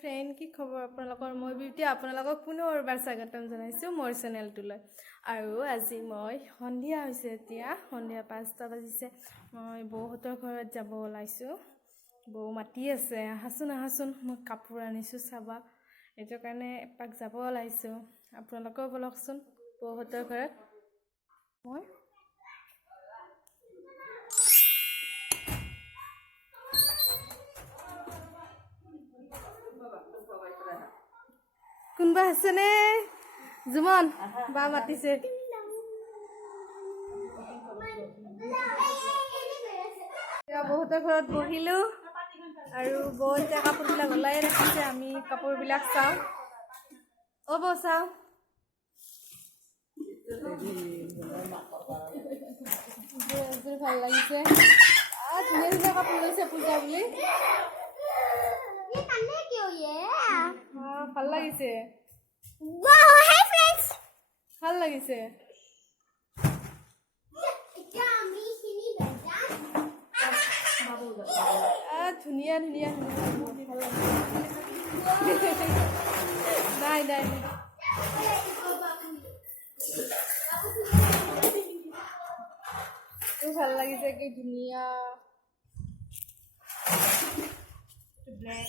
friend কি খবৰ আপোনালোকৰ মই বিউটি আপোনালোকক পুনৰবাৰ স্বাগতম জনাইছোঁ মোৰ চেনেলটোলৈ আৰু আজি মই সন্ধিয়া হৈছে এতিয়া সন্ধিয়া 5টা বাজিছে মই বৌহঁতৰ ঘৰত যাব ওলাইছোঁ বৌ মাতি আছে আহাচোন মই কাপোৰ আনিছোঁ চাবা এইটো কাৰণে এপাক যাব ওলাইছোঁ আপোনালোকেও বলকচোন বৌহঁতৰ ঘৰত মই কোনবা আছেনে জুমন বা মাতিছে বহুতৰ ঘৰত বহিলো আৰু বৌ এতিয়া কাপোৰবিলাক ওলাই ৰাখিছে আমি কাপোৰবিলাক চাওঁ বৌ চাওঁ ভাল লাগিছে ধুনীয়া ধুনীয়া কাপোৰ লৈছে পূজা বুলি ভাল লাগিছে ভাল লাগিছে ধুনীয়া ধুনীয়া নাই নাই ভাল লাগিছে কি ধুনীয়া ব্লেক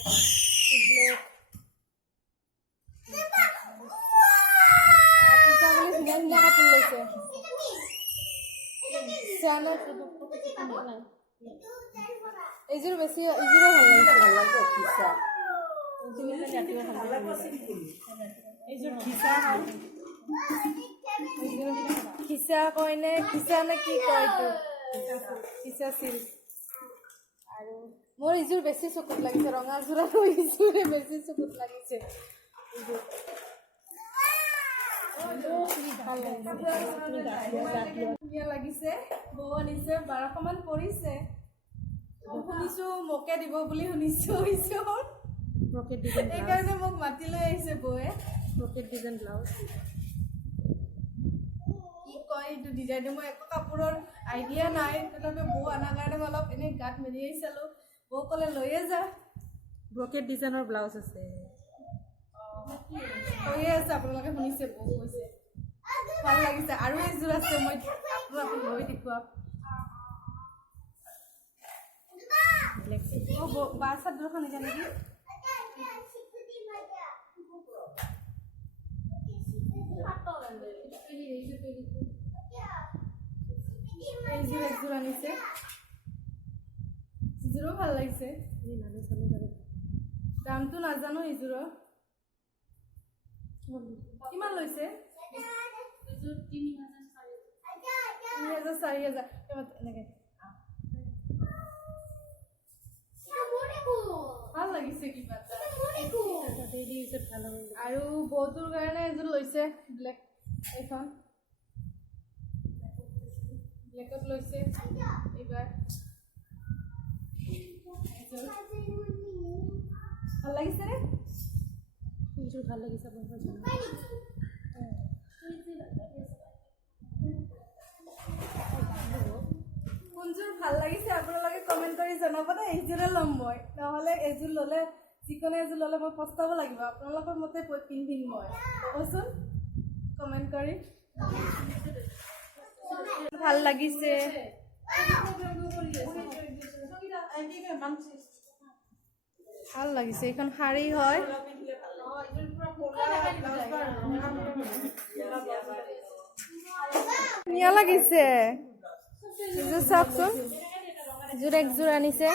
ধুনীয়া ধুনীয়া কাপোৰ লৈছে এইযোৰ বেছি এইযোৰো ভাল লাগিছে খিচা কয় নে খিচা নে কি কয় এইটো খিচা চিল্ক আৰু মোৰ এইযোৰ বেছি চকুত লাগিছে ৰঙা যোৰাটো এইযোৰে বেছি চকুত লাগিছে ধুনীয়া লাগিছে বৌ আনিছে 1200 মান পৰিছে শুনিছো মোকে দিব বুলি শুনিছো সেইকাৰণে মোক মাতি লৈ আহিছে বৌয়ে ব্ৰকেট ডিজাইন ব্লাউজ কি কয় এইটো ডিজাইন মই একো কাপোৰৰ আইডিয়া নাই তথাপি বৌ আনাৰ কাৰণে মই অলপ এনেই গাত মেলিয়াই চালো বৌ ক'লে লৈয়ে যা ব্ৰকেট ডিজাইনৰ ব্লাউজ আছে কৈয়ে আছে আপোনালোকে শুনিছে বৌ কৈছে ভাল লাগিছে আৰু এযোৰ আছে মই আপোনাক লৈ দেখুৱাম বাচ্চাৰ দোকানে জানি কি একযোৰ আনিছে এইযোৰো ভাল লাগিছে দামটো নাজানো এইযোৰৰ কিমান লৈছে 3000 এনেকে ভাল লাগিছে কিবা আৰু বৌটোৰ কাৰণে এযোৰ লৈছে ব্লেক এইখন ব্লেকত লৈছে এইবাৰ ভাল লাগিছে নে এইযোৰ ভাল লাগিছে কোনযোৰ ভাল লাগিছে আপোনালোকে কমেণ্ট কৰি জনাব দেই এইযোৰে ল'ম মই নহ'লে এইযোৰ ল'লে যিকোনো এযোৰ ল'লে মই পস্তাব লাগিব আপোনালোকৰ মতে পিন্ধিম মই ক'বচোন কমেণ্ট কৰি ভাল লাগিছে ভাল লাগিছে এইখন শাড়ী হয় ধুনীয়া লাগিছে এইযোৰ চাওকচোন এইযোৰ একযোৰ আনিছে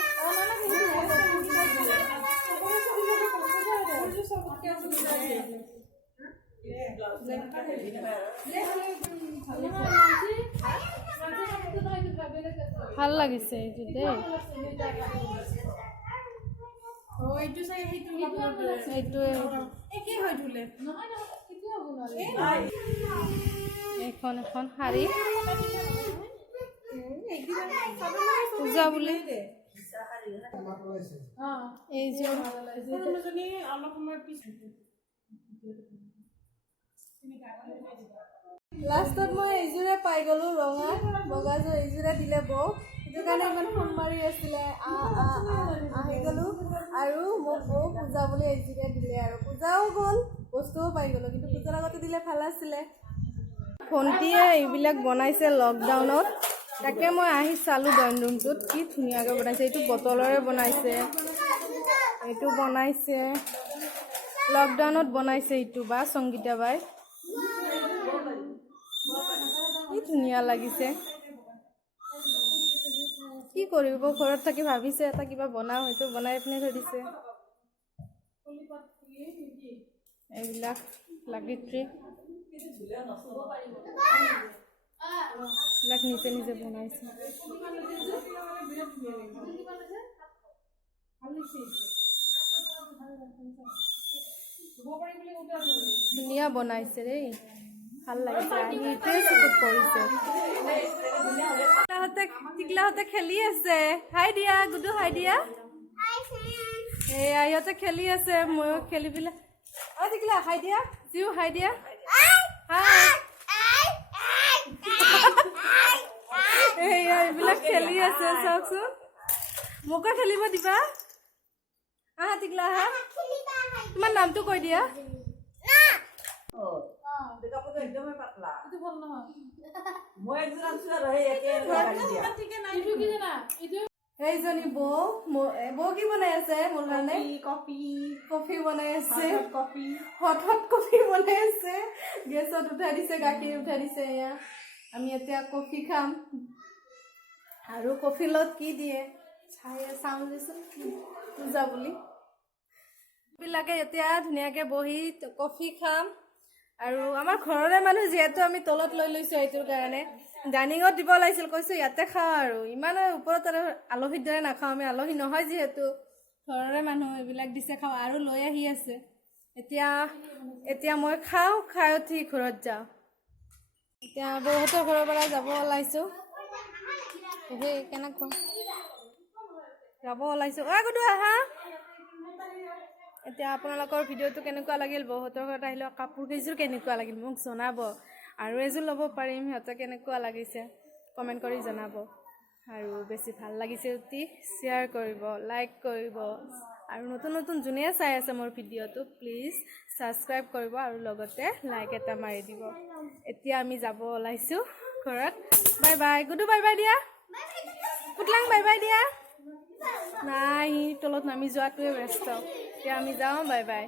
ভাল লাগিছে এইযোৰ দেই এইখন এখন শাড়ী পূজা বুলি এইযোৰ লাষ্টত মই এইযোৰে পাই গ'লো ৰঙা বগাযোৰ এইযোৰে দিলে বৌ সেইকাৰণে ইমান ফোন মাৰি আছিলে আহি গ'লোঁ আৰু মোক বৌ পূজা বুলি এইযোৰে দিলে আৰু পূজাও গ'ল বস্তুও পাই গ'লোঁ কিন্তু পূজাৰ আগতে দিলে ভাল আছিলে ভণ্টিয়ে এইবিলাক বনাইছে লকডাউনত তাকে মই আহি চালোঁ ড্ৰয়িং ৰুমটোত কি ধুনীয়াকৈ বনাইছে এইটো বটলৰে বনাইছে এইটো বনাইছে লকডাউনত বনাইছে এইটো বা সংগীতা বাই কি ধুনীয়া লাগিছে কি কৰিব ঘৰত থাকি ভাবিছে এটা কিবা বনাওঁ হয়তো বনাই পিনে থৈ দিছে এইবিলাক লাগি ট্ৰিক এইবিলাক নিজে নিজে বনাইছে ধুনীয়া বনাইছে দেই ভাল লাগিছে আহি এইটোৱে চকুত পৰিছে টিকলাহঁতে খেলি আছে হাই দিয়া গুডু হাই দিয়া এয়া ইহঁতে খেলি আছে ময়ো খেলি পেলাই অ' টিকলা হাই দিয়া জিও হাই দিয়া এয়া এইবিলাক খেলি আছে চাওকচোন মোকো খেলিব দিবা আহা টিকলা আহা তোমাৰ নামটো কৈ দিয়া এইজনী বৌ বৌ কি বনাই আছে মোৰ কাৰণে কফি বনাই আছে হট কফি বনাই আছে গেছত উঠাই দিছে গাখীৰ উঠাই দিছে এয়া আমি এতিয়া কফি খাম আৰু কফি লগত কি দিয়ে চাওঁ দিছোঁ পূজা বুলি বিলাকে এতিয়া ধুনীয়াকৈ বহি কফি খাম আৰু আমাৰ ঘৰৰে মানুহ যিহেতু আমি তলত লৈ লৈছোঁ এইটোৰ কাৰণে ডাইনিঙত দিব লাগিছিল কৈছোঁ ইয়াতে খাওঁ আৰু ইমান ওপৰত আৰু আলহীৰ দৰে নাখাওঁ আমি আলহী নহয় যিহেতু ঘৰৰে মানুহ এইবিলাক দিছে খাওঁ আৰু লৈ আহি আছে এতিয়া মই খাই উঠি ঘৰত যাওঁ এতিয়া বৌহঁতৰ ঘৰৰ পৰা যাব ওলাইছোঁ সেই কেনেকুৱা যাব ওলাইছোঁ গুডু আহা এতিয়া আপোনালোকৰ ভিডিঅ'টো কেনেকুৱা লাগিল বৌহঁতৰ ঘৰত আহিলে কাপোৰ কেইযোৰ কেনেকুৱা লাগিল মোক জনাব আৰু এযোৰ ল'ব পাৰিম সিহঁতে কেনেকুৱা লাগিছে কমেণ্ট কৰি জনাব আৰু বেছি ভাল লাগিছে যদি শ্বেয়াৰ কৰিব লাইক কৰিব আৰু নতুন নতুন যোনে চাই আছে মোৰ ভিডিঅ'টো প্লিজ ছাবস্ক্ৰাইব কৰিব আৰু লগতে লাইক এটা মাৰি দিব এতিয়া আমি যাব ওলাইছোঁ ঘৰত বাই বাই গুডু বাই বাই দিয়া পুতলাং বাই বাই দিয়া নাই তলত নামি যোৱাটোৱে ব্যস্ত এতিয়া আমি যাওঁ বাই বাই